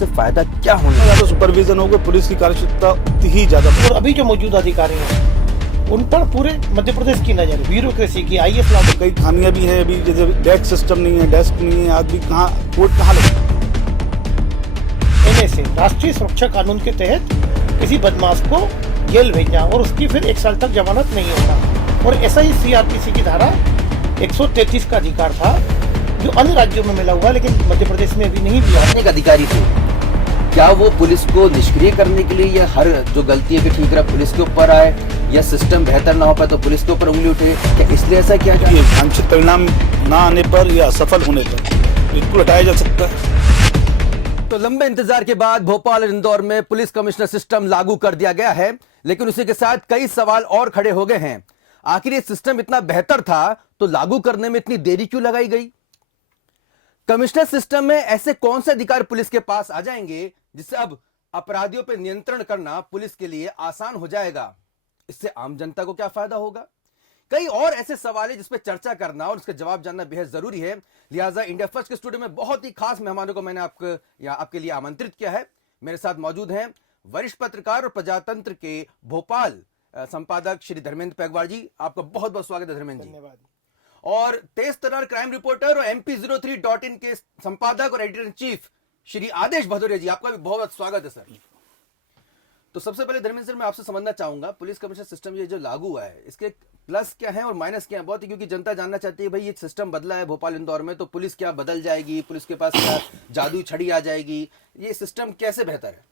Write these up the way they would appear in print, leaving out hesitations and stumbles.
उससे फायदा क्या होने ज्यादा सुपरविजन होगा, पुलिस की कार्यक्षमता उतनी ही ज्यादा। और अभी जो मौजूदा अधिकारी हैं उन पर पूरे मध्य प्रदेश की नजर, ब्यूरोक्रेसी की, IAS लागू। कई खामियां भी है अभी, जैसे डेस्क सिस्टम नहीं है, डेस्क नहीं है, आदमी कहाँ कोर्ट कहाँ लगे। से राष्ट्रीय सुरक्षा कानून के तहत किसी बदमाश को जेल भेजना और उसकी फिर 1 साल तक जमानत नहीं होता। और ऐसा ही CRPC की धारा 133 का अधिकार था जो अन्य राज्यों में मिला हुआ, लेकिन मध्य प्रदेश में अभी नहीं दिया। एक अधिकारी थे, क्या वो पुलिस को निष्क्रिय करने के लिए या हर जो गलती है कि ठीक है पुलिस के ऊपर आए या सिस्टम बेहतर ना हो पाए तो पुलिस के ऊपर उंगली उठे, क्या इसलिए ऐसा किया जाए? ये वांछित परिणाम ना आने पर या असफल होने पर बिल्कुल हटाया जा सकता है। तो लंबे इंतजार के बाद भोपाल और इंदौर में पुलिस कमिश्नर सिस्टम लागू कर दिया गया है, लेकिन उसी के साथ कई सवाल और खड़े हो गए हैं। आखिर ये सिस्टम इतना बेहतर था तो लागू करने में इतनी देरी क्यों लगाई गई? कमिश्नर सिस्टम में ऐसे कौन से अधिकार पुलिस के पास आ जाएंगे जिससे अब अपराधियों पर नियंत्रण करना पुलिस के लिए आसान हो जाएगा? इससे आम जनता को क्या फायदा होगा? कई और ऐसे सवाल है जिस पर चर्चा करना और उसके जवाब जानना बेहद जरूरी है। लिहाजा इंडिया फर्स्ट के स्टूडियो में बहुत ही खास मेहमानों को मैंने आपके लिए आमंत्रित किया है। मेरे साथ मौजूद हैं वरिष्ठ पत्रकार और प्रजातंत्र के भोपाल संपादक श्री धर्मेंद्र पैगवार जी। आपका बहुत बहुत स्वागत है धर्मेंद्र जी। धन्यवाद। और तेज तर्रार क्राइम रिपोर्टर और MP03.in के संपादक और एडिटर इन चीफ श्री आदेश भदौरिया जी, आपका भी बहुत बहुत स्वागत है सर। तो सबसे पहले धर्मेंद्र सर, मैं आपसे समझना चाहूंगा पुलिस कमिश्नर सिस्टम ये जो लागू हुआ है इसके प्लस क्या है और माइनस क्या है? बहुत ही, क्योंकि जनता जानना चाहती है भाई ये सिस्टम बदला है भोपाल इंदौर में तो पुलिस क्या बदल जाएगी, पुलिस के पास क्या जादू छड़ी आ जाएगी, ये सिस्टम कैसे बेहतर है?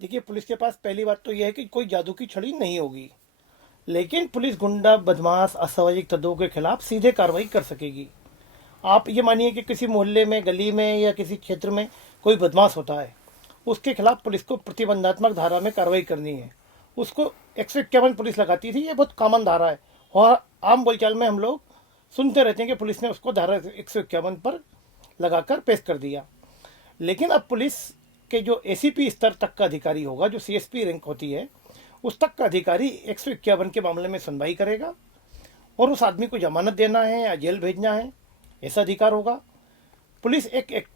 देखिए, पुलिस के पास पहली बात तो यह है कि कोई जादू की छड़ी नहीं होगी, लेकिन पुलिस गुंडा, बदमाश, असामाजिक तत्वों के खिलाफ सीधे कार्रवाई कर सकेगी। आप ये मानिए कि किसी मोहल्ले में, गली में या किसी क्षेत्र में कोई बदमाश होता है, उसके खिलाफ पुलिस को प्रतिबंधात्मक धारा में कार्रवाई करनी है। उसको 151 पुलिस लगाती थी, ये बहुत कॉमन धारा है और आम बोलचाल में हम लोग सुनते रहते हैं कि पुलिस ने उसको धारा 151 पर लगाकर पेश कर दिया। लेकिन अब पुलिस के जो ACP स्तर तक का अधिकारी होगा, जो CSP रैंक होती है, उस तक का अधिकारी 151 के मामले में सुनवाई करेगा और उस आदमी को जमानत देना है या जेल भेजना है, ऐसा अधिकार होगा। पुलिस एक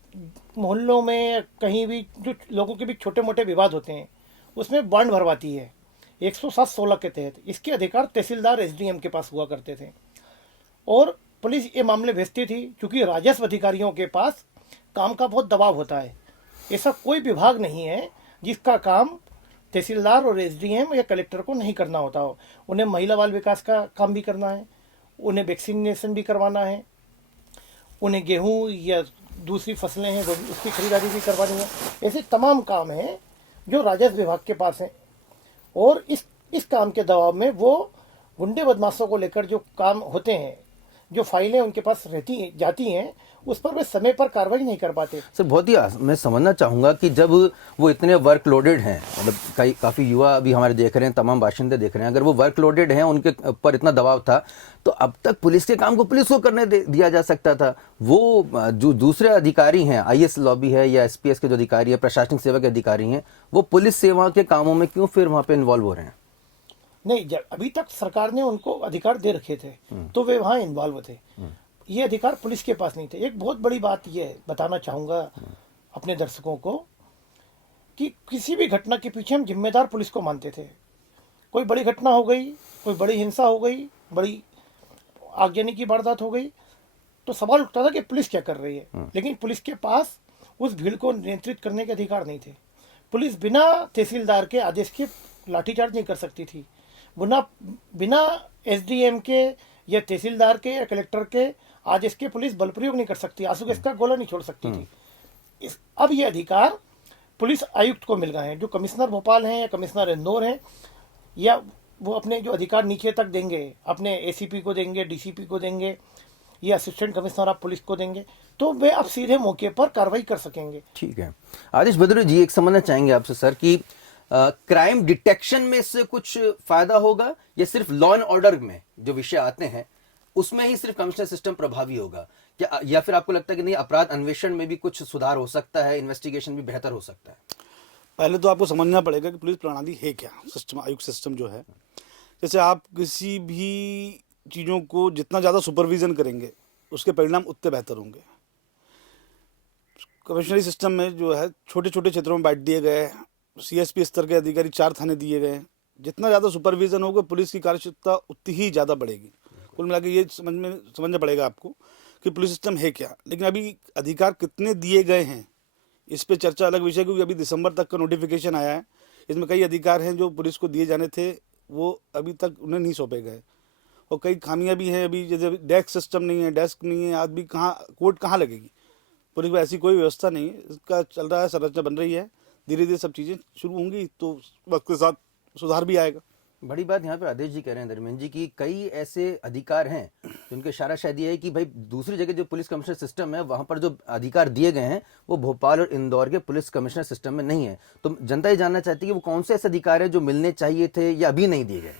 मोहल्लों में कहीं भी जो लोगों के बीच छोटे मोटे विवाद होते हैं उसमें बॉन्ड भरवाती है 107-16 के तहत। इसके अधिकार तहसीलदार, SDM के पास हुआ करते थे और पुलिस ये मामले भेजती थी। क्योंकि राजस्व अधिकारियों के पास काम का बहुत दबाव होता है, ऐसा कोई विभाग नहीं है जिसका काम तहसीलदार और SDM या कलेक्टर को नहीं करना होता हो। उन्हें महिला बाल विकास का काम भी करना है, उन्हें वैक्सीनेशन भी करवाना है, उन्हें गेहूं या दूसरी फसलें हैं वो उसकी खरीदारी भी करवानी है। ऐसे तमाम काम हैं जो राजस्व विभाग के पास हैं और इस काम के दबाव में वो गुंडे बदमाशों को लेकर जो काम होते हैं, जो फाइलें उनके पास जाती हैं, उस पर वे समय पर कार्रवाई नहीं कर पाते। सर बहुत ही मैं समझना चाहूंगा कि जब वो इतने वर्कलोडेड हैं, मतलब काफी युवा अभी हमारे देख रहे हैं, तमाम बाशिंदे देख रहे हैं, अगर वो वर्कलोडेड हैं, उनके ऊपर इतना दबाव था तो अब तक पुलिस के काम को पुलिस को करने दिया जा सकता था। वो जो दूसरे अधिकारी हैं, IAS लॉबी है या SPS के जो अधिकारी है, प्रशासनिक सेवा के अधिकारी हैं, वो पुलिस सेवा के कामों में क्यों फिर वहां पे इन्वॉल्व हो रहे हैं? नहीं, जब अभी तक सरकार ने उनको अधिकार दे रखे थे तो वे वहाँ इन्वॉल्व थे। ये अधिकार पुलिस के पास नहीं थे। एक बहुत बड़ी बात ये बताना चाहूँगा अपने दर्शकों को कि किसी भी घटना के पीछे हम जिम्मेदार पुलिस को मानते थे। कोई बड़ी घटना हो गई, कोई बड़ी हिंसा हो गई, बड़ी आगजनी की वारदात हो गई, तो सवाल उठता था कि पुलिस क्या कर रही है। लेकिन पुलिस के पास उस भीड़ को नियंत्रित करने के अधिकार नहीं थे। पुलिस बिना तहसीलदार के आदेश के लाठीचार्ज नहीं कर सकती थी, बिना SDM के या तहसीलदार के या कलेक्टर के आदेश के पुलिस बल प्रयोग नहीं कर सकती, आंसू गैस का गोला नहीं छोड़ सकती थी। अब ये अधिकार पुलिस आयुक्त को मिल गए हैं, जो कमिश्नर भोपाल हैं या कमिश्नर इंदौर हैं, या वो अपने जो अधिकार नीचे तक देंगे, अपने ACP को देंगे, DCP को देंगे या असिस्टेंट कमिश्नर ऑफ पुलिस को देंगे, तो वे अब सीधे मौके पर कार्रवाई कर सकेंगे। ठीक है, आदेश भदौरिया जी, एक समझना चाहेंगे आपसे सर कि क्राइम डिटेक्शन में इससे कुछ फायदा होगा या सिर्फ लॉ एंड ऑर्डर में जो विषय आते हैं उसमें ही सिर्फ कमिश्नर सिस्टम प्रभावी होगा क्या, या फिर आपको लगता है कि नहीं अपराध अन्वेषण में भी कुछ सुधार हो सकता है, इन्वेस्टिगेशन भी बेहतर हो सकता है? पहले तो आपको समझना पड़ेगा कि पुलिस प्रणाली है क्या। सिस्टम, आयुक्त सिस्टम जो है, जैसे आप किसी भी चीज़ों को जितना ज़्यादा सुपरविजन करेंगे उसके परिणाम उतने बेहतर होंगे। कमिश्नरी सिस्टम में जो है छोटे छोटे क्षेत्रों में बांट दिए गए हैं। सीएसपी स्तर के अधिकारी 4 थाने दिए गए हैं। जितना ज़्यादा सुपरविजन होगा पुलिस की कार्यक्षमता उतनी ही ज़्यादा बढ़ेगी। कुल मिला के ये समझना पड़ेगा आपको कि पुलिस सिस्टम है क्या। लेकिन अभी अधिकार कितने दिए गए हैं इस पे चर्चा अलग विषय, क्योंकि अभी दिसंबर तक का नोटिफिकेशन आया है। इसमें कई अधिकार हैं जो पुलिस को दिए जाने थे, वो अभी तक उन्हें नहीं सौंपे गए, और कई खामियां भी हैं। अभी जैसे डेस्क सिस्टम नहीं है, डेस्क नहीं है, आदमी कहाँ कोर्ट कहाँ लगेगी, पुलिस में ऐसी कोई व्यवस्था नहीं है। इसका चल रहा है, संरचना बन रही है, धीरे धीरे सब चीज़ें शुरू होंगी तो वक्त के साथ सुधार भी आएगा। बड़ी बात यहाँ पे आदेश जी कह रहे हैं धर्मेंद्र जी की कई ऐसे अधिकार हैं जिनके इशारा शायद ये है कि भाई दूसरी जगह जो पुलिस कमिश्नर सिस्टम है वहां पर जो अधिकार दिए गए हैं वो भोपाल और इंदौर के पुलिस कमिश्नर सिस्टम में नहीं है। तो जनता ये जानना चाहती है कि वो कौन से ऐसे अधिकार है जो मिलने चाहिए थे या अभी नहीं दिए गए।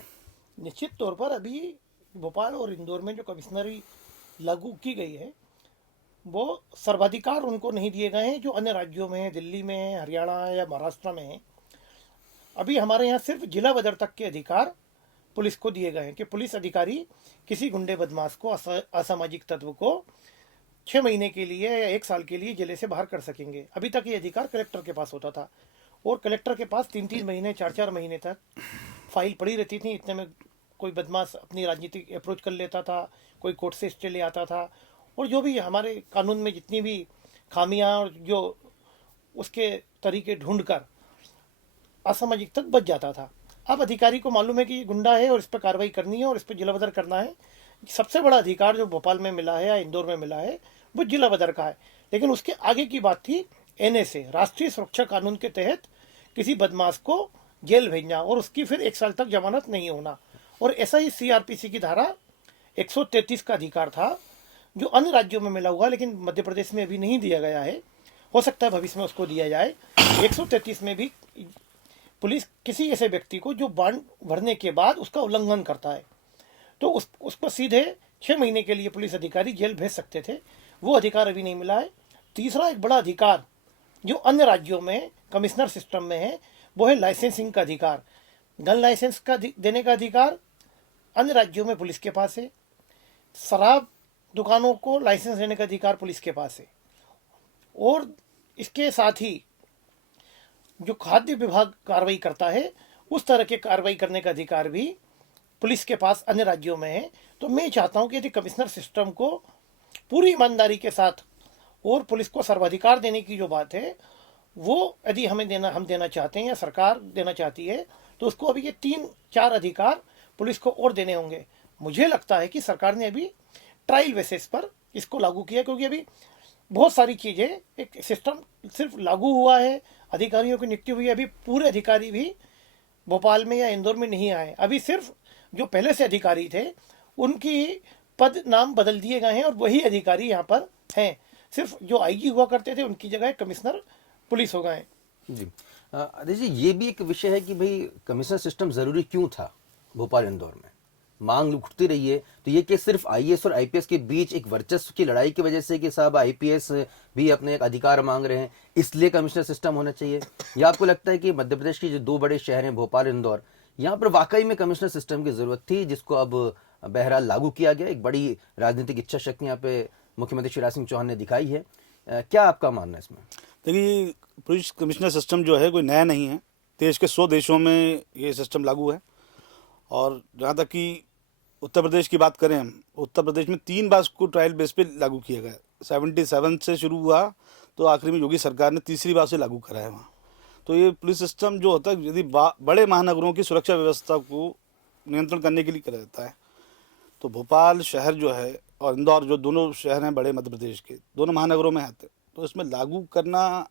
निश्चित तौर पर अभी भोपाल और इंदौर में जो कमिश्नरी लागू की गई है वो सर्वाधिकार उनको नहीं दिए गए हैं जो अन्य राज्यों में, दिल्ली में, हरियाणा या महाराष्ट्र में है। अभी हमारे यहाँ सिर्फ जिला बदर तक के अधिकार पुलिस को दिए गए हैं कि पुलिस अधिकारी किसी गुंडे बदमाश को, असामाजिक तत्व को 6 महीने के लिए या 1 साल के लिए जिले से बाहर कर सकेंगे। अभी तक ये अधिकार कलेक्टर के पास होता था और कलेक्टर के पास 3-3 महीने, 4-4 महीने तक फाइल पड़ी रहती थी। इतने में कोई बदमाश अपनी राजनीतिक अप्रोच कर लेता था, कोई कोर्ट से स्टे ले आता था, और जो भी हमारे कानून में जितनी भी खामियां और जो उसके तरीके ढूंढकर असामाजिक तक बच जाता था। अब अधिकारी को मालूम है कि ये गुंडा है और इस पर कार्रवाई करनी है और इस पर जिला बदर करना है। सबसे बड़ा अधिकार जो भोपाल में मिला है या इंदौर में मिला है वो जिला बदर का है। लेकिन उसके आगे की बात थी एनएसए, राष्ट्रीय सुरक्षा कानून के तहत किसी बदमाश को जेल भेजना और उसकी फिर 1 साल तक जमानत नहीं होना। और ऐसा ही सीआरपीसी की धारा 133 का अधिकार था जो अन्य राज्यों में मिला हुआ, लेकिन मध्य प्रदेश में अभी नहीं दिया गया है। हो सकता है भविष्य में उसको दिया जाए। 133 में भी पुलिस किसी ऐसे व्यक्ति को जो बॉन्ड भरने के बाद उसका उल्लंघन करता है तो उसको सीधे 6 महीने के लिए पुलिस अधिकारी जेल भेज सकते थे, वो अधिकार अभी नहीं मिला है। तीसरा एक बड़ा अधिकार जो अन्य राज्यों में कमिश्नर सिस्टम में है वो है लाइसेंसिंग का अधिकार। गन लाइसेंस का देने का अधिकार अन्य राज्यों में पुलिस के पास है। शराब दुकानों को लाइसेंस देने का अधिकार पुलिस के पास है। और इसके साथ ही जो खाद्य विभाग कार्रवाई करता है उस तरह के कार्रवाई करने का अधिकार भी पुलिस के पास अन्य राज्यों में है। तो मैं चाहता हूं कि यदि कमिश्नर सिस्टम को पूरी ईमानदारी के साथ और पुलिस को सर्वाधिकार देने की जो बात है वो यदि हम देना चाहते हैं या सरकार देना चाहती है तो उसको अभी ये 3-4 अधिकार पुलिस को और देने होंगे। मुझे लगता है कि सरकार ने अभी ट्रायल बेसिस पर इसको लागू किया, क्योंकि अभी बहुत सारी चीज़ें, एक सिस्टम सिर्फ लागू हुआ है, अधिकारियों की नियुक्ति हुई है, अभी पूरे अधिकारी भी भोपाल में या इंदौर में नहीं आए। अभी सिर्फ जो पहले से अधिकारी थे उनकी पद नाम बदल दिए गए हैं और वही अधिकारी यहाँ पर हैं। सिर्फ जो आईजी हुआ करते थे उनकी जगह कमिश्नर पुलिस हो गए। जी आदेश जी, ये भी एक विषय है कि भाई कमिश्नर सिस्टम जरूरी क्यों था भोपाल इंदौर में। मांग उठती रही है तो ये कि सिर्फ आईएएस और आईपीएस के बीच एक वर्चस्व की लड़ाई की वजह से कि साहब आईपीएस भी अपने एक अधिकार मांग रहे हैं इसलिए कमिश्नर सिस्टम होना चाहिए, या आपको लगता है कि मध्य प्रदेश की जो 2 बड़े शहर हैं भोपाल इंदौर, यहाँ पर वाकई में कमिश्नर सिस्टम की जरूरत थी जिसको अब बहरहाल लागू किया गया। एक बड़ी राजनीतिक इच्छा शक्ति यहाँ पे मुख्यमंत्री शिवराज सिंह चौहान ने दिखाई है। क्या आपका मानना है इसमें? देखिए, पुलिस कमिश्नर सिस्टम जो है कोई नया नहीं है। देश के 100 देशों में ये सिस्टम लागू है। और जहाँ तक कि उत्तर प्रदेश की बात करें हम, उत्तर प्रदेश में 3 बार उसको ट्रायल बेस पे लागू किया गया। 77 से शुरू हुआ तो आखिरी में योगी सरकार ने तीसरी बार से लागू कराया वहाँ। तो ये पुलिस सिस्टम जो होता है यदि बड़े महानगरों की सुरक्षा व्यवस्था को नियंत्रण करने के लिए किया जाता है, तो भोपाल शहर जो है और इंदौर जो दोनों शहर हैं बड़े मध्य प्रदेश के, दोनों महानगरों में आते हैं, तो इसमें लागू करना,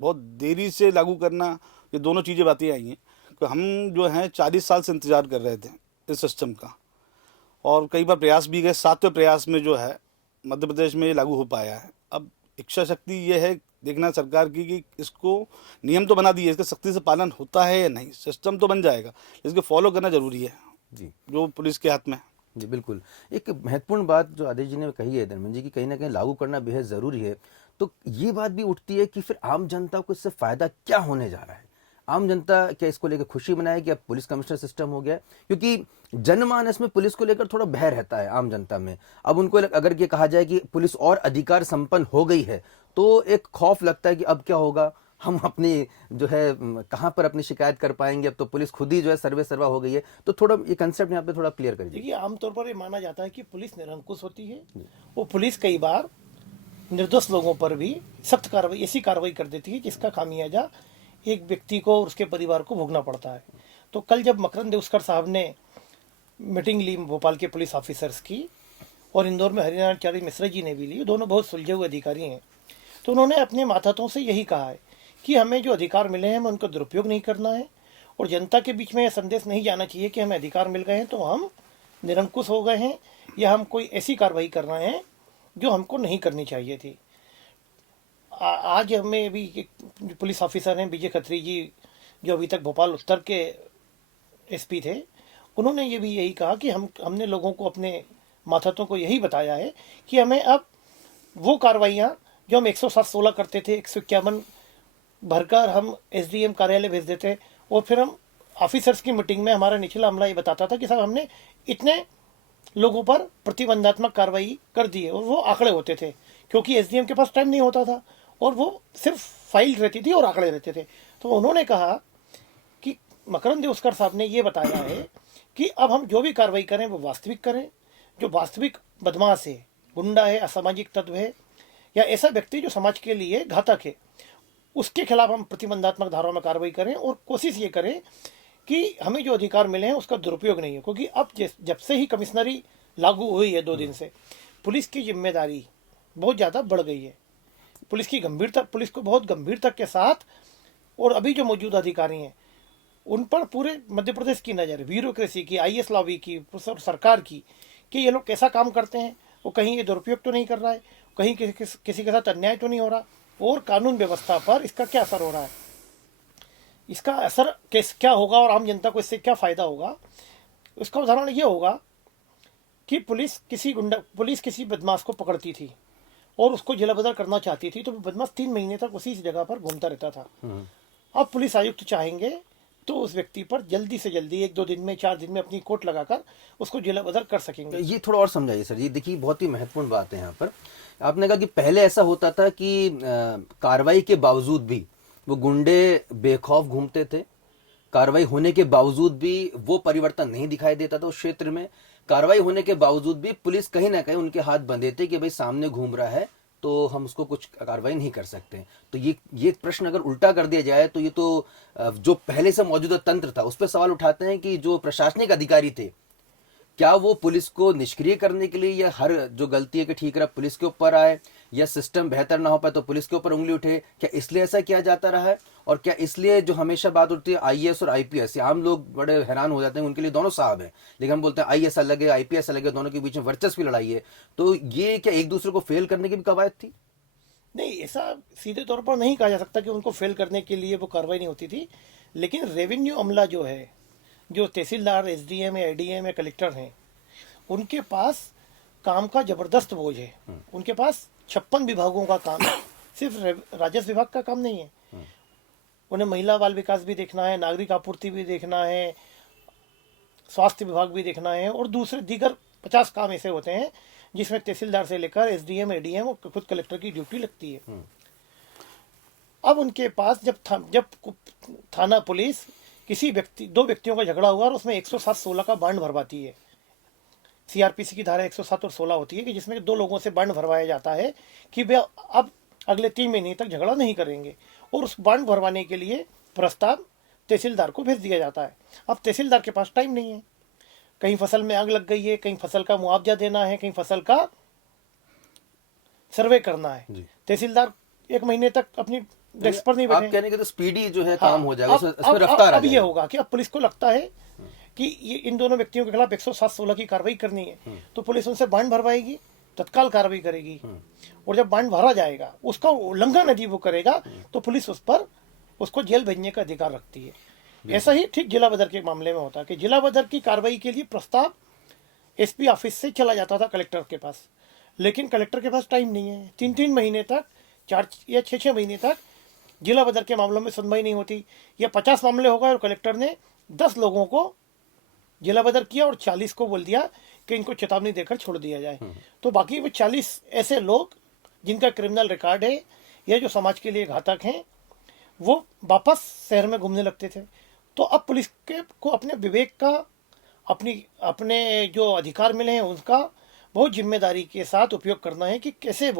बहुत देरी से लागू करना, ये दोनों चीज़ें बातें आई हैं। तो हम जो हैं 40 साल से इंतज़ार कर रहे थे इस सिस्टम का, और कई बार प्रयास भी गए। 7वें प्रयास में जो है मध्य प्रदेश में ये लागू हो पाया है। अब इच्छा शक्ति ये है देखना सरकार की कि इसको नियम तो बना दिए, इसका सख्ती से पालन होता है या नहीं। सिस्टम तो बन जाएगा, इसको फॉलो करना जरूरी है जी, जो पुलिस के हाथ में। जी बिल्कुल। एक महत्वपूर्ण बात जो आदेश जी ने कही है धर्मेंद्र जी की, कहीं ना कहीं लागू करना बेहद जरूरी है। तो ये बात भी उठती है कि फिर आम जनता को इससे फायदा क्या होने जा रहा है। आम जनता क्या इसको लेकर खुशी मनाए कि अब पुलिस कमिश्नर सिस्टम हो गया? क्योंकि जनमानस में पुलिस को लेकर थोड़ा भय रहता है आम जनता में। अब उनको अगर ये कहा जाए कि पुलिस और अधिकार संपन्न हो गई है तो एक खौफ लगता है कि अब क्या होगा, हम अपनी जो है कहाँ पर अपनी शिकायत कर पाएंगे। अब तो पुलिस खुद ही जो है सर्वे सर्वा हो गई है। तो थोड़ा ये कंसेप्ट यहाँ पे थोड़ा क्लियर कर दीजिए। देखिए, आमतौर पर ये माना जाता है कि पुलिस निरंकुश होती है। वो पुलिस कई बार निर्दोष लोगों पर भी सख्त कार्रवाई, ऐसी कार्रवाई कर देती है जिसका खामियाजा एक व्यक्ति को और उसके परिवार को भोगना पड़ता है। तो कल जब मकरंद देउस्कर साहब ने मीटिंग ली भोपाल के पुलिस ऑफिसर्स की, और इंदौर में हरिनारायण मिश्रा जी ने भी ली, दोनों बहुत सुलझे हुए अधिकारी हैं, तो उन्होंने अपने मातहतों से यही कहा है कि हमें जो अधिकार मिले हैं हमें उनका दुरुपयोग नहीं करना है, और जनता के बीच में यह संदेश नहीं जाना चाहिए कि हमें अधिकार मिल गए हैं तो हम निरंकुश हो गए हैं या हम कोई ऐसी कार्रवाई कर रहे हैं जो हमको नहीं करनी चाहिए थी। आज हमें भी जो पुलिस ऑफिसर हैं विजय खत्री जी, जो अभी तक भोपाल उत्तर के एसपी थे, उन्होंने ये भी यही कहा कि हमने लोगों को, अपने मातहतों को यही बताया है कि हमें अब वो कार्रवाइयाँ जो हम 107-16 करते थे, 151 भरकर हम एसडीएम कार्यालय भेज देते, और फिर हम ऑफिसर्स की मीटिंग में हमारा निचला अमला ये बताता था कि साहब हमने इतने लोगों पर प्रतिबंधात्मक कार्रवाई कर दी है, और वो आंकड़े होते थे क्योंकि एसडीएम के पास टाइम नहीं होता था और वो सिर्फ फाइल रहती थी और आंकड़े रहते थे। तो उन्होंने कहा कि मकरंद देउस्कर साहब ने ये बताया है कि अब हम जो भी कार्रवाई करें वो वास्तविक करें। जो वास्तविक बदमाश है, गुंडा है, असामाजिक तत्व है या ऐसा व्यक्ति जो समाज के लिए घातक है, उसके खिलाफ हम प्रतिबंधात्मक धाराओं में कार्रवाई करें और कोशिश ये करें कि हमें जो अधिकार मिले हैं उसका दुरुपयोग नहीं है। क्योंकि अब जब से ही कमिश्नरी लागू हुई है 2 दिन से, पुलिस की जिम्मेदारी बहुत ज़्यादा बढ़ गई है। पुलिस की गंभीरता, पुलिस को बहुत गंभीरता के साथ, और अभी जो मौजूद अधिकारी हैं उन पर पूरे मध्य प्रदेश की नज़र, ब्यूरोक्रेसी की, आईएएस लॉबी की, सरकार की, कि ये लोग कैसा काम करते हैं, वो कहीं ये दुरुपयोग तो नहीं कर रहा है, कहीं किसी के साथ अन्याय तो नहीं हो रहा, और कानून व्यवस्था पर इसका क्या असर हो रहा है, इसका असर क्या होगा और आम जनता को इससे क्या फ़ायदा होगा। उसका उदाहरण ये होगा कि पुलिस किसी बदमाश को पकड़ती थी और उसको जिला बदल करना चाहती थी, तो बदमाश 3 महीने तक उसी जगह पर घूमता रहता था। अब पुलिस आयुक्त चाहेंगे तो उस व्यक्ति पर जल्दी से जल्दी 1-2 दिन में, 4 दिन में अपनी कोर्ट लगाकर उसको जिला बदल कर सकेंगे। ये थोड़ा और समझाइए सर जी। देखिए, बहुत ही महत्वपूर्ण बात है यहाँ पर। आपने कहा कि पहले ऐसा होता था कि कार्रवाई के बावजूद भी वो गुंडे बेखौफ घूमते थे, कार्रवाई होने के बावजूद भी वो परिवर्तन नहीं दिखाई देता था उस क्षेत्र में, कार्रवाई होने के बावजूद भी पुलिस कहीं ना कहीं उनके हाथ बंधे थे कि भाई सामने घूम रहा है तो हम उसको कुछ कार्रवाई नहीं कर सकते। तो ये प्रश्न अगर उल्टा कर दिया जाए तो ये तो जो पहले से मौजूदा तंत्र था उस पर सवाल उठाते हैं कि जो प्रशासनिक अधिकारी थे, क्या वो पुलिस को निष्क्रिय करने के लिए, या हर जो गलती है कि ठीक है पुलिस के ऊपर आए, या सिस्टम बेहतर ना हो पाए तो पुलिस के ऊपर उंगली उठे, क्या इसलिए ऐसा किया जाता रहा है? और क्या इसलिए जो हमेशा बात होती है आईएएस और आईपीएस, आम लोग बड़े हैरान हो जाते हैं, उनके लिए दोनों साहब है, लेकिन हम बोलते हैं आईएएस अलग है, आईपीएस अलग है, दोनों के बीच में वर्चस्व की लड़ाई है। तो ये क्या एक दूसरे को फेल करने की भी कवायद थी? नहीं, ऐसा सीधे तौर पर नहीं कहा जा सकता कि उनको फेल करने के लिए वो कार्रवाई नहीं होती थी, लेकिन रेवेन्यू अमला जो है, जो तहसीलदार, एसडीएम या एडीएम या कलेक्टर हैं, उनके पास काम का जबरदस्त बोझ है। उनके पास 56 विभागों का काम है, सिर्फ राजस्व विभाग का काम नहीं है। उन्हें महिला बाल विकास भी देखना है, नागरिक आपूर्ति भी देखना है, स्वास्थ्य विभाग भी देखना है, और दूसरे दीगर 50 काम ऐसे होते हैं जिसमें तहसीलदार से लेकर एसडीएम, एडीएम और खुद कलेक्टर की ड्यूटी लगती है। अब उनके पास जब थाना पुलिस किसी 2 व्यक्तियों का झगड़ा हुआ और उसमें 107-16 का बांड भरवाती है, सीआरपीसी की धारा 107 और 16 होती है कि जिसमें 2 लोगों से बांड भरवाया जाता है कि वे अब अगले 3 महीने तक झगड़ा नहीं करेंगे, और उस बांड भरवाने के लिए प्रस्ताव तहसीलदार को भेज दिया जाता है। अब तहसीलदार के पास टाइम नहीं है, कहीं फसल में आग लग गई है, कहीं फसल का मुआवजा देना है, कहीं फसल का सर्वे करना है। तहसीलदार 1 महीने तक अपनी डेस्क पर नहीं बैठे। आप कहने के तो स्पीडी जो है काम हो जाएगा, इसमें अब रफ्तार अब ये होगा कि अब पुलिस को लगता है कि ये इन दोनों व्यक्तियों के खिलाफ 107-16 की कार्रवाई करनी है, तो पुलिस उनसे बांड भरवाएगी, तत्काल कार्रवाई करेगी, और जब बांड भरा जाएगा, उसका उल्लंघन यदि वो करेगा तो पुलिस उसको जेल भेजने का अधिकार रखती है। ऐसा ही ठीक जिला बदर के मामले में होता है कि जिला बदर की कार्रवाई के लिए प्रस्ताव एसपी ऑफिस से चला जाता था कलेक्टर के पास, लेकिन कलेक्टर के पास टाइम नहीं है। 3-3 महीने तक, 4 या 6-6 महीने तक जिला बदर के मामलों में सुनवाई नहीं होती, या 50 मामले हो गए और कलेक्टर ने 10 लोगों को जिला बदर किया और 40 को बोल दिया कि इनको चेतावनी देकर छोड़ दिया जाए। तो बाकी वो 40 ऐसे लोग जिनका क्रिमिनल रिकॉर्ड है या जो समाज के लिए घातक हैं वो वापस शहर में घूमने लगते थे। तो अब पुलिस के को अपने विवेक का, अपने जो अधिकार मिले हैं उसका बहुत जिम्मेदारी के साथ उपयोग करना है कि कैसे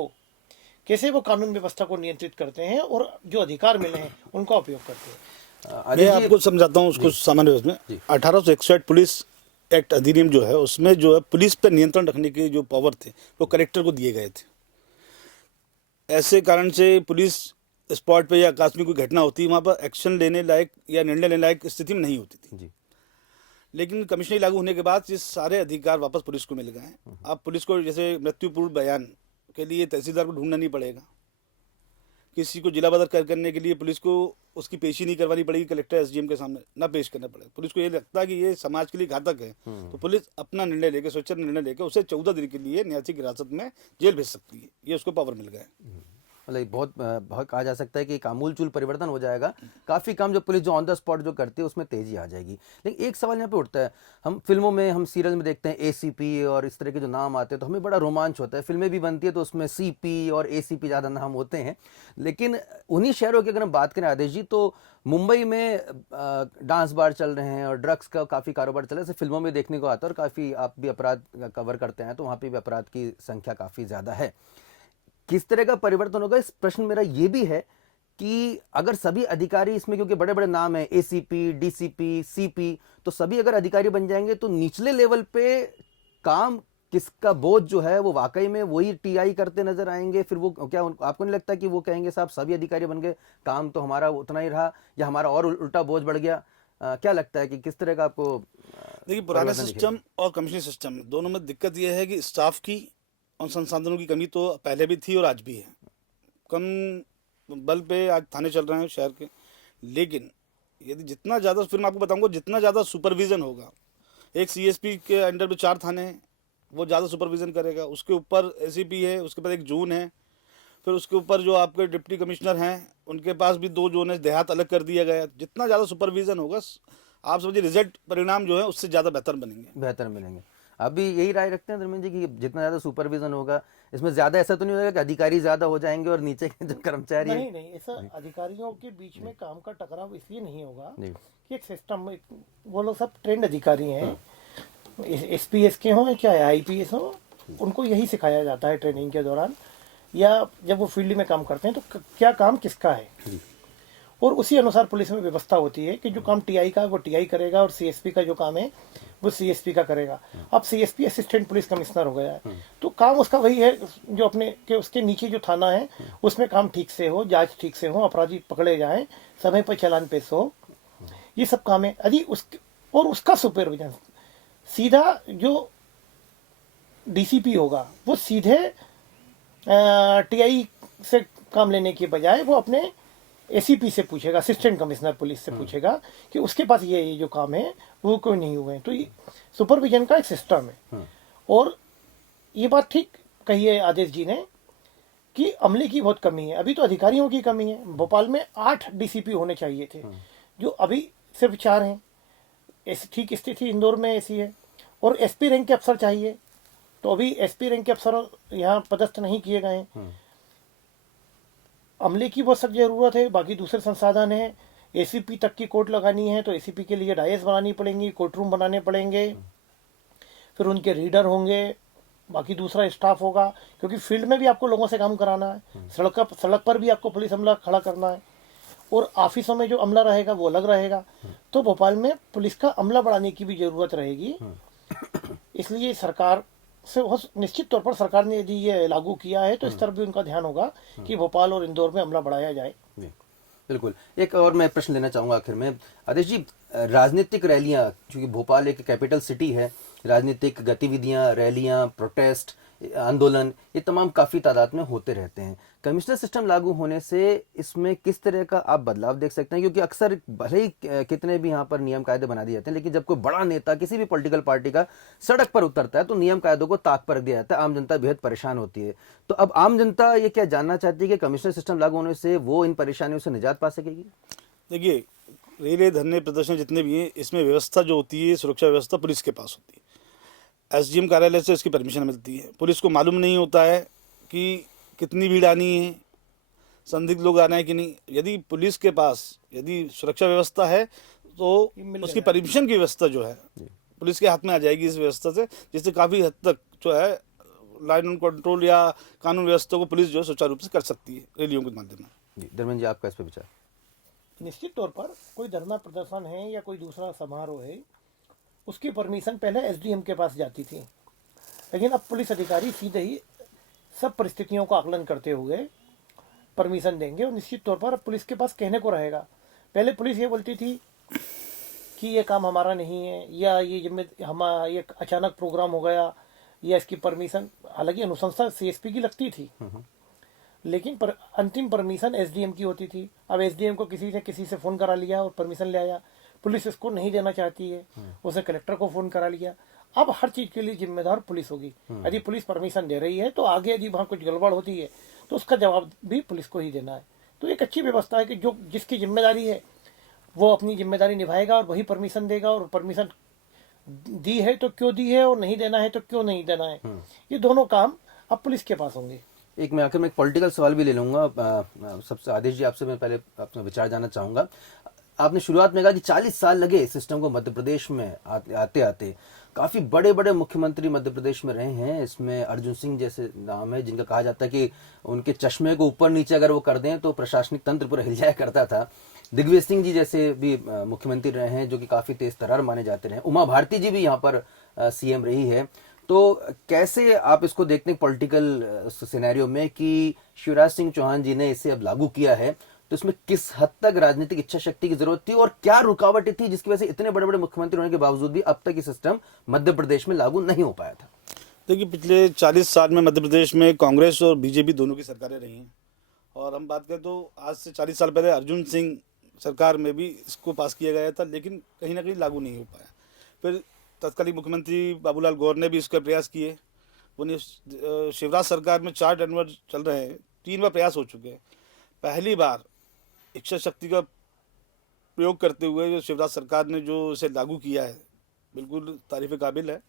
वो कानून व्यवस्था को नियंत्रित करते हैं और जो अधिकार मिले हैं उनका उपयोग करते हैं। मैं आदेश जी, आपको समझाता हूँ उसको सामान्य रूप में। 1861 पुलिस एक्ट अधिनियम जो है उसमें जो है पुलिस पर नियंत्रण रखने के जो पावर थे वो कलेक्टर को दिए गए थे। ऐसे कारण से पुलिस स्पॉट पे या आकस्मिक कोई घटना होती वहाँ पर एक्शन लेने लायक या निर्णय लेने लायक स्थिति में नहीं होती थी। जी। लेकिन कमिश्नरी लागू होने के बाद ये सारे अधिकार वापस पुलिस को मिल गए हैं। अब पुलिस को जैसे मृत्यु पूर्व बयान के लिए तहसीलदार को ढूंढना नहीं पड़ेगा, किसी को जिला बदर करने के लिए पुलिस को उसकी पेशी नहीं करवानी पड़ेगी, कलेक्टर एसडीएम के सामने ना पेश करना पड़ेगा। पुलिस को ये लगता है कि ये समाज के लिए घातक है तो पुलिस अपना निर्णय लेकर, स्वच्छ निर्णय लेकर उसे 14 दिन के लिए न्यायिक हिरासत में जेल भेज सकती है। ये उसको पावर मिल गया है। मतलब बहुत कहा जा सकता है कि एक आमूलचूल परिवर्तन हो जाएगा। काफ़ी काम जो पुलिस जो ऑन द स्पॉट जो करती है उसमें तेजी आ जाएगी। लेकिन एक सवाल यहाँ पे उठता है, हम फिल्मों में, हम सीरियल में देखते हैं एसीपी और इस तरह के जो नाम आते हैं तो हमें बड़ा रोमांच होता है। फिल्में भी बनती है तो उसमें सीपी और एसीपी ज़्यादा नाम होते हैं। लेकिन उन्हीं शहरों की अगर हम बात करें आदेश जी, तो मुंबई में डांस बार चल रहे हैं और ड्रग्स का काफ़ी कारोबार चल रहा है। जैसे फिल्मों में देखने को आता है और काफ़ी आप भी अपराध कवर करते हैं तो वहाँ पर भी अपराध की संख्या काफ़ी ज़्यादा है। किस तरह का परिवर्तन होगा, इस प्रश्न मेरा ये भी है कि अगर सभी अधिकारी इसमें, क्योंकि बड़े बड़े नाम हैं एसीपी, डीसीपी, सीपी, तो सभी अगर अधिकारी बन जाएंगे तो निचले लेवल पे काम किसका बोझ जो है वो वाकई में वही टीआई करते नजर आएंगे। फिर वो क्या आपको नहीं लगता कि वो कहेंगे साहब सभी अधिकारी बन गए, काम तो हमारा उतना ही रहा या हमारा और उल्टा बोझ बढ़ गया? क्या लगता है कि किस तरह का आपको देखिए, पुराने सिस्टम और कमिश्नरी सिस्टम दोनों में दिक्कत यह है कि स्टाफ की और संसाधनों की कमी तो पहले भी थी और आज भी है। कम बल पे आज थाने चल रहे हैं शहर के। लेकिन यदि जितना ज़्यादा, फिर मैं आपको बताऊंगा, जितना ज़्यादा सुपरविज़न होगा, एक सीएसपी के अंडर में 4 थाने हैं, वो ज़्यादा सुपरविज़न करेगा। उसके ऊपर एसीपी है, उसके बाद एक जोन है, फिर उसके ऊपर जो आपके डिप्टी कमिश्नर हैं उनके पास भी 2 जोन है, देहात अलग कर दिया गया है। जितना ज़्यादा सुपरविज़न होगा, आप समझिए रिजल्ट परिणाम जो है उससे ज़्यादा बेहतर मिलेंगे। आप भी यही राय रखते हैं धर्मेंद्र जी कि जितना ज़्यादा सुपरविजन होगा इसमें ज़्यादा ऐसा तो नहीं होगा कि अधिकारी ज़्यादा हो जाएंगे और नीचे के जो कर्मचारी हैं? नहीं, ऐसा अधिकारियों के बीच में काम का टकराव इसलिए नहीं होगा कि एक सिस्टम, वो लोग सब ट्रेंड अधिकारी हैं, एसपीएस के हों क्या आईपीएस हो, उनको यही सिखाया जाता है ट्रेनिंग के दौरान या जब वो फील्ड में काम करते हैं तो क्या काम किसका है, और उसी अनुसार पुलिस में व्यवस्था होती है कि जो काम टीआई का वो टीआई करेगा और सीएसपी का जो काम है वो सीएसपी का करेगा। अब सीएसपी असिस्टेंट पुलिस कमिश्नर हो गया है तो काम उसका वही है जो अपने के उसके नीचे जो थाना है उसमें काम ठीक से हो, जांच ठीक से हो, अपराधी पकड़े जाएं, समय पर चालान पेश हो, ये सब काम है। यदि उसका सुपरविजन सीधा जो डीसीपी होगा वो सीधे टीआई से काम लेने के बजाय वो अपने एसीपी से पूछेगा, असिस्टेंट कमिश्नर पुलिस से पूछेगा कि उसके पास ये जो काम है वो क्यों नहीं हुए। तो ये सुपरविजन का एक सिस्टम है। और ये बात ठीक कही है आदेश जी ने कि अमले की बहुत कमी है, अभी तो अधिकारियों की कमी है। भोपाल में 8 डीसीपी होने चाहिए थे जो अभी सिर्फ 4 हैं। ऐसी ठीक स्थिति इंदौर में ऐसी है। और एसपी रैंक के अफसर चाहिए तो अभी एसपी रैंक के अफसर यहाँ पदस्थ नहीं किए गए हैं। अमले की बहुत सख्त जरूरत है, बाकी दूसरे संसाधन है। एसीपी तक की कोर्ट लगानी है तो एसीपी के लिए डायस बनानी पड़ेंगी, कोर्ट रूम बनाने पड़ेंगे, फिर उनके रीडर होंगे, बाकी दूसरा स्टाफ होगा, क्योंकि फील्ड में भी आपको लोगों से काम कराना है, सड़क पर भी आपको पुलिस अमला खड़ा करना है, और ऑफिसों में जो अमला रहेगा वो अलग रहेगा। तो भोपाल में पुलिस का अमला बढ़ाने की भी जरूरत रहेगी। इसलिए सरकार से निश्चित तौर पर सरकार ने यदि ये लागू किया है तो इस तरफ भी उनका ध्यान होगा कि भोपाल और इंदौर में अमला बढ़ाया जाए। बिल्कुल। एक और मैं प्रश्न लेना चाहूंगा आखिर में आदेश जी, राजनीतिक रैलियां, क्योंकि भोपाल एक कैपिटल सिटी है, राजनीतिक गतिविधियां, रैलियां, प्रोटेस्ट, आंदोलन, ये तमाम काफी तादाद में होते रहते हैं। कमिश्नर सिस्टम लागू होने से इसमें किस तरह का आप बदलाव देख सकते हैं? क्योंकि अक्सर भले ही कितने भी यहाँ पर नियम कायदे बना दिए जाते हैं, लेकिन जब कोई बड़ा नेता किसी भी पॉलिटिकल पार्टी का सड़क पर उतरता है तो नियम कायदों को ताक पर रख दिया जाता है, आम जनता बेहद परेशान होती है। तो अब आम जनता ये क्या जानना चाहती है कि कमिश्नर सिस्टम लागू होने से वो इन परेशानियों से निजात पा सकेगी? देखिए, रेले, धरने, प्रदर्शन जितने भी हैं, इसमें व्यवस्था जो होती है, सुरक्षा व्यवस्था पुलिस के पास होती है। एसडीएम कार्यालय से इसकी परमिशन मिलती है। पुलिस को मालूम नहीं होता है कि कितनी भीड़ आनी है, संदिग्ध लोग आ रहे हैं कि नहीं। यदि पुलिस के पास यदि सुरक्षा व्यवस्था है तो ये मिल उसकी जाएगा। परमिशन की व्यवस्था जो है पुलिस के हाथ में आ जाएगी इस व्यवस्था से, जिससे काफ़ी हद तक जो है लाइन एंड कंट्रोल या कानून व्यवस्था को पुलिस जो है सुचारू रूप से कर सकती है रैलियों के माध्यम में। जी धर्मेंद्र जी, आपका इस पर विचार? निश्चित तौर पर कोई धरना प्रदर्शन है या कोई दूसरा समारोह है, उसकी परमिशन पहले एसडीएम के पास जाती थी, लेकिन अब पुलिस अधिकारी सीधे ही सब परिस्थितियों का आकलन करते हुए परमिशन देंगे। और निश्चित तौर पर अब पुलिस के पास कहने को रहेगा। पहले पुलिस ये बोलती थी कि ये काम हमारा नहीं है, या ये ये अचानक प्रोग्राम हो गया, या इसकी परमिशन, हालांकि अनुशंसा सीएसपी की लगती थी, लेकिन अंतिम परमिशन एसडीएम की होती थी। अब एसडीएम को किसी से फ़ोन करा लिया और परमिशन ले आया, पुलिस इसको नहीं देना चाहती है, उसे कलेक्टर को फ़ोन करा लिया। अब हर चीज़ के लिए जिम्मेदार पुलिस होगी। यदि पुलिस परमिशन दे रही है तो आगे यदि वहाँ कुछ गड़बड़ होती है तो उसका जवाब भी पुलिस को ही देना है। तो एक अच्छी व्यवस्था है कि जो जिसकी जिम्मेदारी है वो अपनी जिम्मेदारी निभाएगा और वही परमिशन देगा, और परमिशन दी है तो क्यों दी है और नहीं देना है तो क्यों नहीं देना है, ये दोनों काम अब पुलिस के पास होंगे। एक मैं आखिर में एक पॉलिटिकल सवाल भी ले लूंगा। सबसे आदेश जी, आपसे मैं पहले अपना विचार जानना चाहूंगा। आपने शुरुआत में कहा कि 40 साल लगे इस सिस्टम को मध्य प्रदेश में आते आते। काफी बड़े बड़े मुख्यमंत्री मध्य प्रदेश में रहे हैं। इसमें अर्जुन सिंह जैसे नाम है जिनका कहा जाता है कि उनके चश्मे को ऊपर नीचे अगर वो कर दें तो प्रशासनिक तंत्र पूरा हिल जाया करता था। दिग्विजय सिंह जी जैसे भी मुख्यमंत्री रहे हैं जो कि काफी तेज तर्रार माने जाते रहे। उमा भारती जी भी यहाँ पर सीएम रही है। तो कैसे आप इसको देखते हैं पॉलिटिकल सिनेरियो में कि शिवराज सिंह चौहान जी ने इसे अब लागू किया है, तो इसमें किस हद तक राजनीतिक इच्छा शक्ति की जरूरत थी और क्या रुकावटें थी जिसकी वजह से इतने बड़े बड़े मुख्यमंत्री होने के बावजूद भी अब तक ये सिस्टम मध्य प्रदेश में लागू नहीं हो पाया था? देखिए, पिछले 40 साल में मध्य प्रदेश में कांग्रेस और बीजेपी दोनों की सरकारें रही हैं। और हम बात करें तो आज से 40 साल पहले अर्जुन सिंह सरकार में भी इसको पास किया गया था, लेकिन कहीं ना कहीं लागू नहीं हो पाया। फिर तत्कालीन मुख्यमंत्री बाबूलाल गौर ने भी इसका प्रयास किए। उन्हें शिवराज सरकार में 4 टर्म चल रहे हैं, 3 बार प्रयास हो चुके हैं। पहली बार इच्छा शक्ति का प्रयोग करते हुए जो शिवराज सरकार ने जो इसे लागू किया है, बिल्कुल तारीफ़ काबिल है।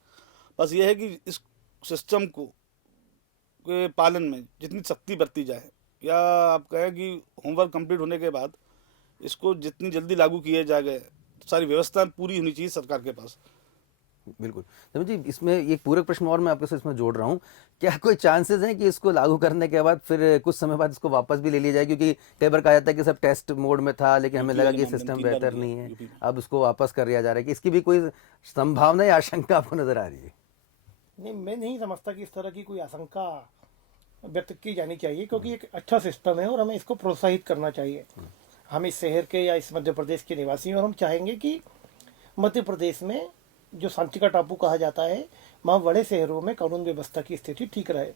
बस ये है कि इस सिस्टम को के पालन में जितनी सख्ती बरती जाए, या आप कहें कि होमवर्क कंप्लीट होने के बाद इसको जितनी जल्दी लागू किया जाएगा, सारी व्यवस्था पूरी होनी चाहिए सरकार के पास। बिल्कुल जी, इसमें एक पूरक प्रश्न और मैं आपके साथ इसमें जोड़ रहा हूँ। क्या कोई चांसेस हैं कि इसको लागू करने के बाद फिर कुछ समय बाद इसको वापस भी ले लिया जाए? क्योंकि कई बार कहा जाता है कि सब टेस्ट मोड में था, लेकिन हमें लगा कि सिस्टम बेहतर नहीं है, अब इसको वापस कर लिया जा रहा है। कि इसकी भी कोई संभावना या आशंका आपको नजर आ रही है? नहीं, मैं नहीं समझता कि इस तरह की कोई आशंका व्यक्त की जानी चाहिए, क्योंकि एक अच्छा सिस्टम है और हमें इसको प्रोत्साहित करना चाहिए। हम इस शहर के या इस मध्य प्रदेश के निवासी हैं और हम चाहेंगे कि मध्य प्रदेश में जो शांति का टापू कहा जाता है, वहाँ बड़े शहरों में कानून व्यवस्था की स्थिति ठीक रहे।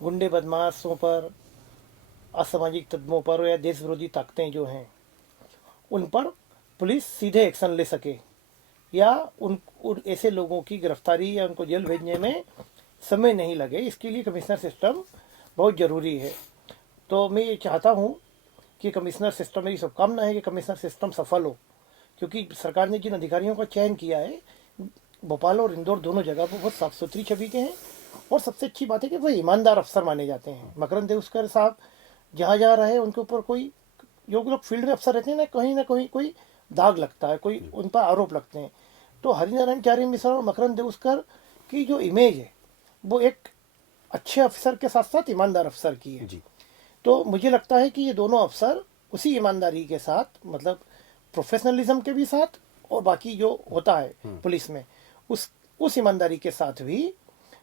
गुंडे बदमाशों पर, असामाजिक तत्वों पर या देश विरोधी ताकतें जो हैं उन पर पुलिस सीधे एक्शन ले सके, या उन ऐसे लोगों की गिरफ्तारी या उनको जेल भेजने में समय नहीं लगे। इसके लिए कमिश्नर सिस्टम बहुत ज़रूरी है। तो मैं ये चाहता हूँ कि कमिश्नर सिस्टम, मेरी शुभकामना है कि कमिश्नर सिस्टम सफल हो, क्योंकि सरकार ने जिन अधिकारियों का चयन किया है भोपाल और इंदौर दोनों जगह पर बहुत साफ सुथरी छवि के हैं, और सबसे अच्छी बात है कि वो ईमानदार अफसर माने जाते हैं। मकरंद देउस्कर साहब जहाँ जहाँ रहे उनके ऊपर कोई, जो लोग फील्ड में अफसर रहते हैं ना कहीं कोई दाग लगता है, कोई उन पर आरोप लगते हैं। तो हरिनारायण चारी मिश्रा और मकरंद देउस्कर की जो इमेज है वो एक अच्छे अफसर के साथ साथ ईमानदार अफसर की है जी। तो मुझे लगता है कि ये दोनों अफसर उसी ईमानदारी के साथ, मतलब प्रोफेशनलिज्म के भी साथ, और बाकी जो होता है पुलिस में उस ईमानदारी के साथ भी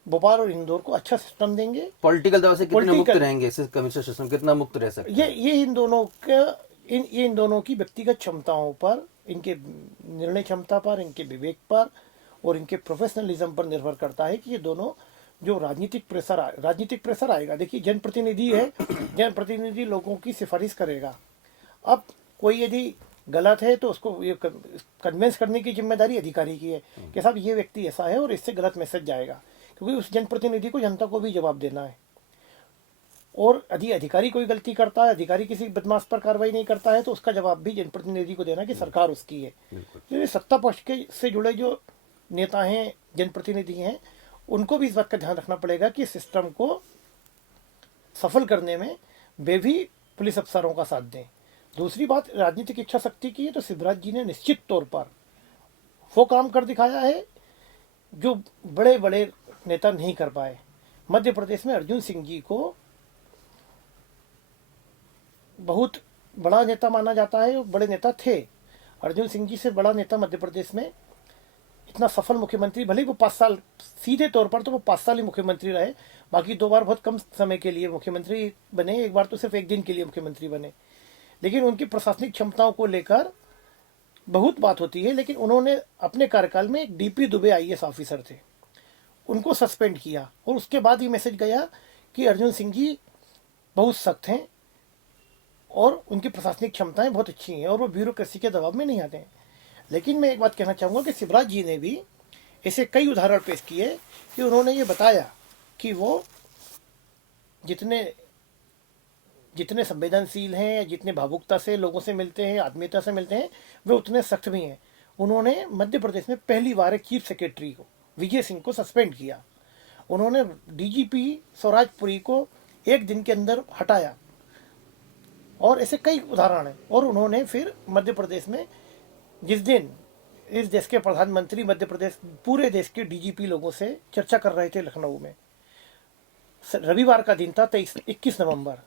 भोपाल और इंदौर को अच्छा सिस्टम देंगे। पॉलिटिकल दबाव से कितने मुक्त रहेंगे कमिश्नर सिस्टम, कितना मुक्त रह सकते हैं? ये इन दोनों की व्यक्तिगत क्षमताओं पर, इनके निर्णय क्षमता पर, इनके विवेक पर और इनके प्रोफेशनलिज्म पर निर्भर करता है कि ये दोनों जो राजनीतिक प्रेशर आएगा। देखिए, जनप्रतिनिधि है, जनप्रतिनिधि लोगों की सिफारिश करेगा। अब कोई यदि गलत है तो उसको ये कन्विंस करने की जिम्मेदारी अधिकारी की है कि साहब ये व्यक्ति ऐसा है और इससे गलत मैसेज जाएगा, क्योंकि उस जनप्रतिनिधि को जनता को भी जवाब देना है। और यदि अधिकारी कोई गलती करता है, अधिकारी किसी बदमाश पर कार्रवाई नहीं करता है, तो उसका जवाब भी जनप्रतिनिधि को देना कि सरकार उसकी है। तो सत्ता पक्ष के से जुड़े जो नेता हैं, जनप्रतिनिधि हैं, उनको भी इस बात का ध्यान रखना पड़ेगा कि सिस्टम को सफल करने में वे भी पुलिस अफसरों का साथ दें। दूसरी बात राजनीतिक इच्छा शक्ति की है, तो शिवराज जी ने निश्चित तौर पर वो काम कर दिखाया है जो बड़े बड़े नेता नहीं कर पाए। मध्य प्रदेश में अर्जुन सिंह जी को बहुत बड़ा नेता माना जाता है, बड़े नेता थे। अर्जुन सिंह जी से बड़ा नेता मध्य प्रदेश में इतना सफल मुख्यमंत्री, भले ही वो 5 साल, सीधे तौर पर तो वो 5 साल ही मुख्यमंत्री रहे, बाकी 2 बार बहुत कम समय के लिए मुख्यमंत्री बने, एक बार तो सिर्फ 1 दिन के लिए मुख्यमंत्री बने। लेकिन उनकी प्रशासनिक क्षमताओं को लेकर बहुत बात होती है। लेकिन उन्होंने अपने कार्यकाल में एक डीपी दुबे IAS ऑफिसर थे, उनको सस्पेंड किया, और उसके बाद ये मैसेज गया कि अर्जुन सिंह जी बहुत सख्त हैं और उनकी प्रशासनिक क्षमताएं बहुत अच्छी हैं और वो ब्यूरोक्रेसी के दबाव में नहीं आते हैं। लेकिन मैं एक बात कहना चाहूँगा कि शिवराज जी ने भी ऐसे कई उदाहरण पेश किए कि उन्होंने ये बताया कि वो जितने संवेदनशील हैं, जितने भावुकता से लोगों से मिलते हैं, आत्मीयता से मिलते हैं, वे उतने सख्त भी हैं। उन्होंने मध्य प्रदेश में पहली बार एक चीफ सेक्रेटरी को, विजय सिंह को, सस्पेंड किया। उन्होंने DGP स्वराजपुरी को 1 दिन के अंदर हटाया, और ऐसे कई उदाहरण हैं। और उन्होंने फिर मध्य प्रदेश में, जिस दिन इस देश के प्रधानमंत्री मध्य प्रदेश पूरे देश के DGP लोगों से चर्चा कर रहे थे लखनऊ में, रविवार का दिन था 21 नवंबर,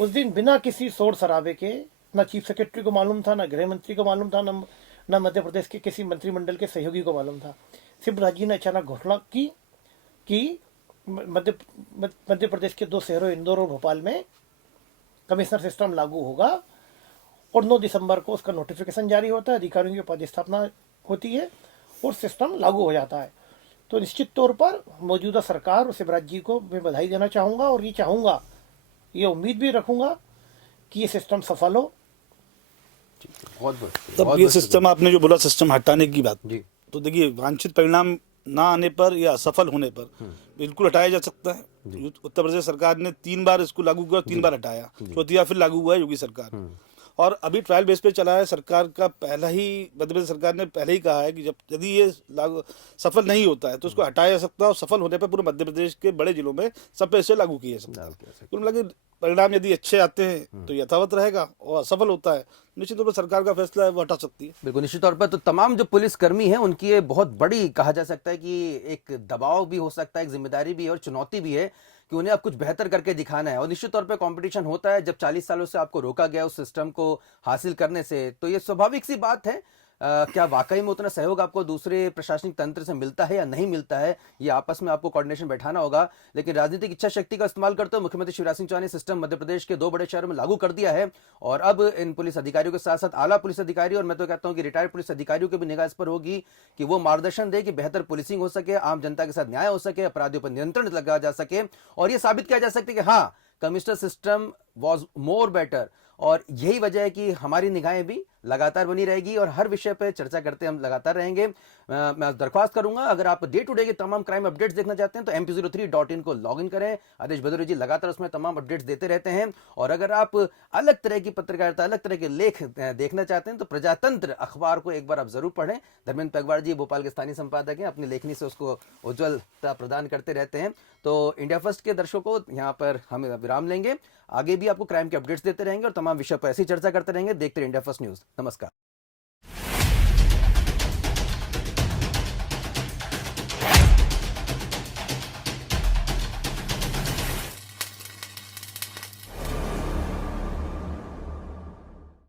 उस दिन बिना किसी शोर शराबे के, ना चीफ सेक्रेटरी को मालूम था, ना गृह मंत्री को मालूम था, ना मध्य प्रदेश के किसी मंत्रिमंडल के सहयोगी को मालूम था, शिवराज जी ने अचानक घोषणा की कि मध्य प्रदेश के 2 शहरों इंदौर और भोपाल में कमिश्नर सिस्टम लागू होगा, और 9 दिसंबर को उसका नोटिफिकेशन जारी होता है, अधिकारियों की पदस्थापना होती है और सिस्टम लागू हो जाता है। तो निश्चित तौर पर मौजूदा सरकार और शिवराज जी को मैं बधाई देना चाहूँगा, और ये चाहूँगा, ये उम्मीद भी रखूँगा कि ये सिस्टम सफल हो। बहुत तब ये सिस्टम, आपने जो बोला सिस्टम हटाने की बात, जी। तो देखिए वांछित परिणाम ना आने पर या असफल होने पर बिल्कुल हटाया जा सकता है। उत्तर प्रदेश सरकार ने 3 बार इसको लागू किया, 3 बार हटाया, चौथी बार फिर लागू हुआ है योगी सरकार। और अभी ट्रायल बेस पे चला है। सरकार का पहला ही, मध्य प्रदेश सरकार ने पहले ही कहा है कि जब यदि ये लागू सफल नहीं होता है तो उसको हटाया जा सकता है, और सफल होने पर पूरे मध्य प्रदेश के बड़े जिलों में सब पे इसे लागू किया जा सकता है। कुल मिला के परिणाम यदि अच्छे आते हैं तो यथावत रहेगा, और असफल होता है निश्चित तौर पर सरकार का फैसला है वो हटा सकती है। बिल्कुल, निश्चित तौर पर तो तमाम जो पुलिसकर्मी हैं उनकी ये बहुत बड़ी, कहा जा सकता है कि एक दबाव भी हो सकता है, एक जिम्मेदारी भी है और चुनौती भी है कि उन्हें अब कुछ बेहतर करके दिखाना है। और निश्चित तौर पे कंपटीशन होता है, जब 40 सालों से आपको रोका गया उस सिस्टम को हासिल करने से, तो ये स्वाभाविक सी बात है। क्या वाकई में उतना सहयोग आपको दूसरे प्रशासनिक तंत्र से मिलता है या नहीं मिलता है, ये आपस में आपको कोऑर्डिनेशन बैठाना होगा। लेकिन राजनीतिक इच्छा शक्ति का इस्तेमाल करते हुए मुख्यमंत्री शिवराज सिंह चौहान ने सिस्टम मध्य प्रदेश के 2 बड़े शहरों में लागू कर दिया है, और अब इन पुलिस अधिकारियों के साथ साथ आला पुलिस अधिकारी, और मैं तो कहता हूं कि रिटायर्ड पुलिस अधिकारियों की भी निगाह इस पर होगी कि वो मार्गदर्शन दे कि बेहतर पुलिसिंग हो सके, आम जनता के साथ न्याय हो सके, अपराधियों पर नियंत्रण लगाया जा सके, और ये साबित किया जा सके कि हाँ, commissioner system was more better. और यही वजह है कि हमारी निगाहें भी लगातार बनी रहेगी और हर विषय पर चर्चा करते हम लगातार रहेंगे। मैं दरख्वास्त करूंगा, अगर आप डे टू डे के तमाम क्राइम अपडेट्स देखना चाहते हैं तो mp03.in को लॉग इन करें। आदेश भदौरिया जी लगातार उसमें तमाम अपडेट्स देते रहते हैं। और अगर आप अलग तरह की पत्रकारिता, अलग तरह के लेख देखना चाहते हैं तो प्रजातंत्र अखबार को एक बार आप जरूर पढ़ें। धर्मेंद्र पेगवार जी भोपाल के स्थानीय संपादक हैं, अपनी लेखनी से उसको उज्ज्वलता प्रदान करते रहते हैं। तो इंडिया फर्स्ट के दर्शकों, यहाँ पर हम विराम लेंगे। आगे भी आपको क्राइम के अपडेट्स देते रहेंगे और तमाम विषय पर ऐसी चर्चा करते रहेंगे। देखते रहिए इंडिया फर्स्ट न्यूज। नमस्कार।